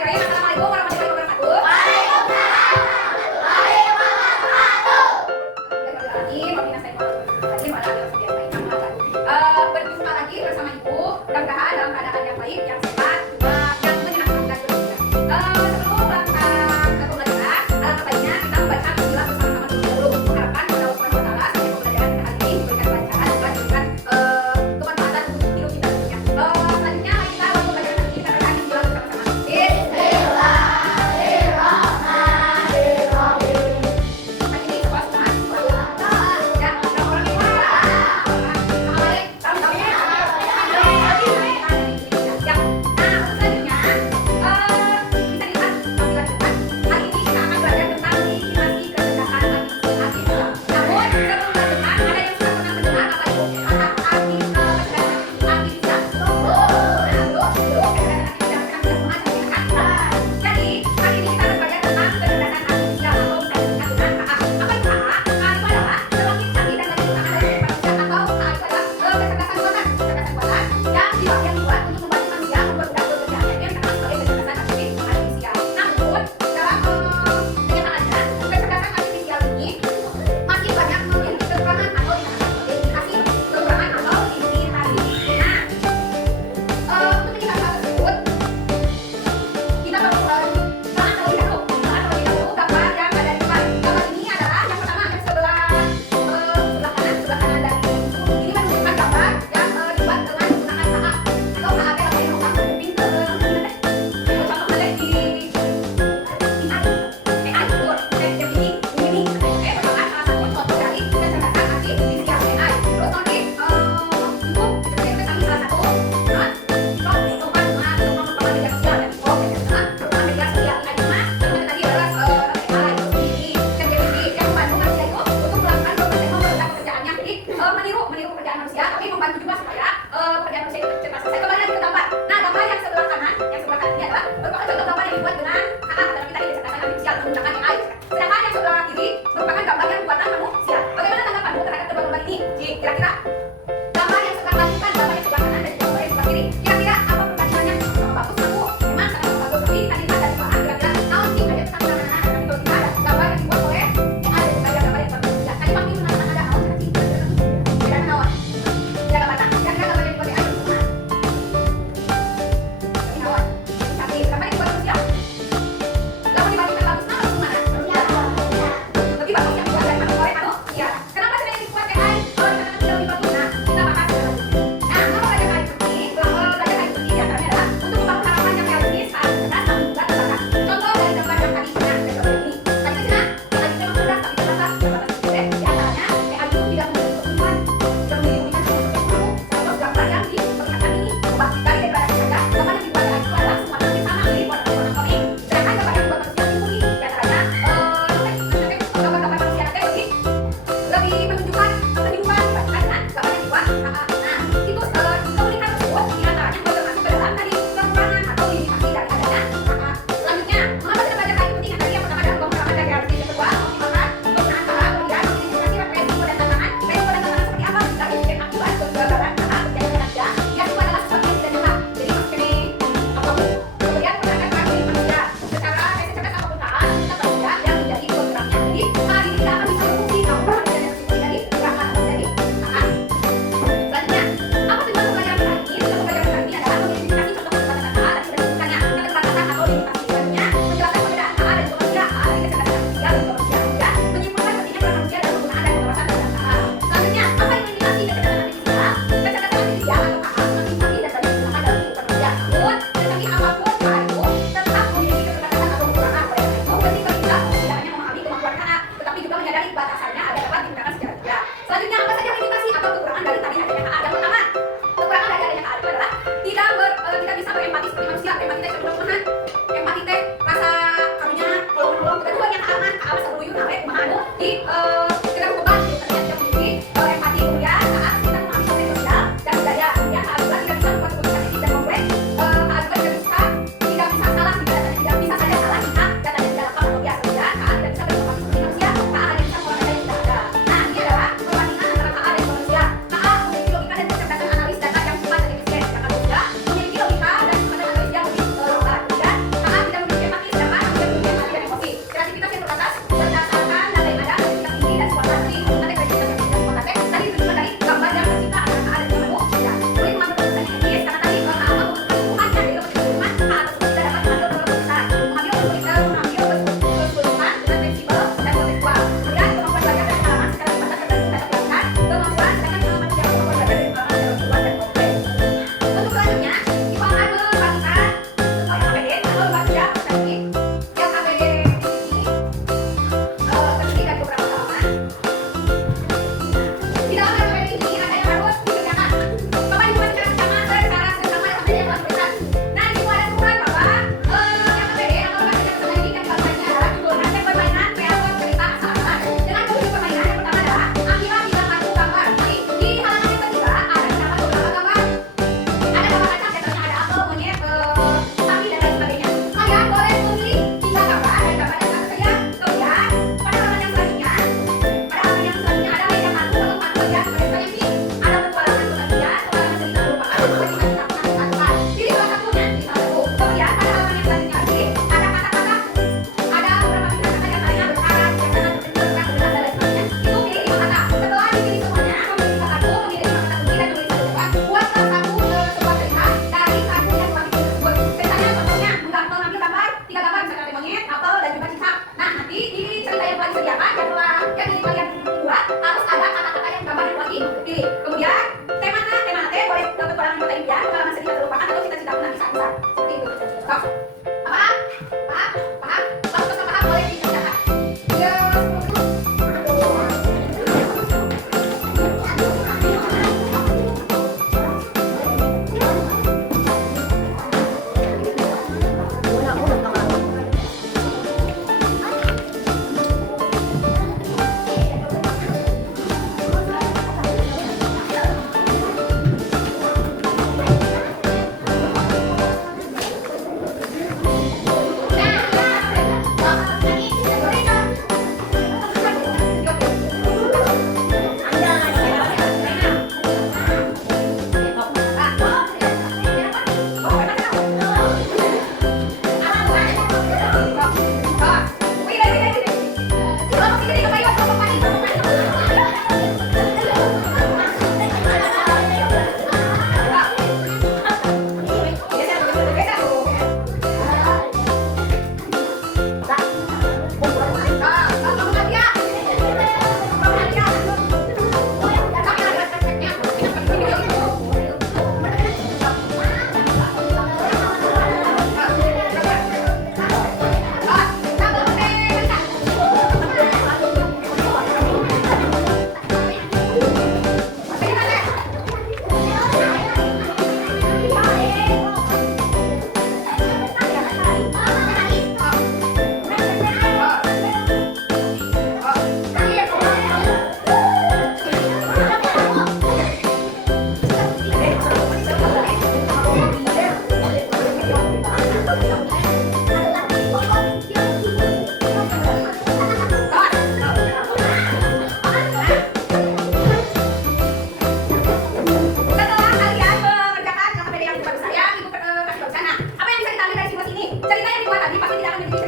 Bismillahirrahmanirrahim. Assalamualaikum warahmatullahi wabarakatuh. Berjumpa lagi bersama Ibu. Mudah-mudahan dalam keadaan yang baik, yang sehat, juga yang menyenangkan dan gembira. Sebelum melakukan pembelajaran, alangkah baiknya kita membaca bismillah bersama-sama dulu. Mengharapkan kepada Allah Subhanahu wa taala setiap pembelajaran kita kali ini diberikan kelancaran, kelanjutan, kemanfaatan untuk hidup kita tentunya. Selanjutnya kita untuk pembelajaran nanti kita akan bismillah bersama-sama. Bismillah. lupa sudah tadi yang APD ini terdiri dari beberapa halaman. Di dalam APD ini ada yang harus dikerjakan. Bapak Ibu secara bersama secara sesama yang APD yang berikan. Nah, di situ ada surat bahwa yang APD atau baca bersama ini kan bahasanya adalah judulnya Resep Permainan Kreator Cerita Sahabat. Dengan judul permainan yang pertama adalah ambillah 3 kartu gambar. Di halaman yang ketiga ada terdapat beberapa gambar. Ada gambar kacang, contohnya ada apel, monyet, sapi dan lain sebagainya. Kalian boleh memilih 3 gambar dari gambar yang satu saja. Kemudian pada halaman yang selanjutnya, ada meja kartu atau kartu kerja sebagai proyeksi. Ada petualangan nostalgia, petualangan cerita merupakan sebagai cerita menakjubkan. Pilih salah satunya, pilih salah satu. Kemudian pada halaman yang selanjutnya lagi ada kata-kata. Ada beberapa kata-kata yang artinya berkarat, biasanya berbentuk, berat, dan lain sebagainya. Itu pilih 5 kata. Setelah dipilih semuanya, memilih 5 kartu, memilih 5 kata kunci dan menulis satu cerita. Buatlah satu sebuah cerita dari kartu yang telah dipilih tersebut. Ceritanya contohnya mengambil gambar, 3 gambar misalnya ada monyet, apel, dan juga cicak. Nah, nanti di cerita yang telah disediakan yang di bagian buat harus ada kata-kata yang gambar yang telah dipilih. Kemudian temanya boleh petualangan kota impian, pengalaman sedih tak terlupakan, atau cita-cita menang besar. Seperti itu. Stop. Paham? Paham? Kalau sudah paham boleh dikerjakan. Ya, setelah kalian mengerjakan yang APD yang dibuat saya, Ibu kasih bagusan. Nah, apa yang bisa kita ambil dari simulasi ini? Cerita yang dibuat tadi pasti tidak akan menjadi